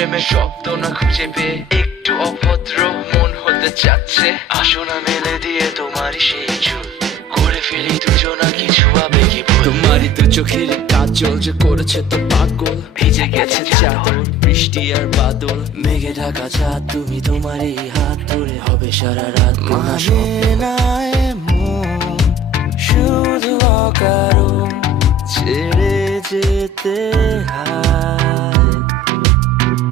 প্রেমের শব্দ না খুঁজে পেয়ে একটু অভদ্র মন হতে চাচ্ছে। আসো না মেলে দিয়ে তোমারই সেই চুল, করে ফেলি দুজনা কিছু আবেগী ভুল। তোমারই তো চোখের কাজল যে করেছে তো পাগল, ভিজে গেছে চাদর বৃষ্টি আর বাদল, মেঘে ঢাকা চাঁদ তুমি তোমারই হাত ধরে হবে সারা রাত। মানে না এমন শুধু অকারণ ছেড়ে যেতে হয়।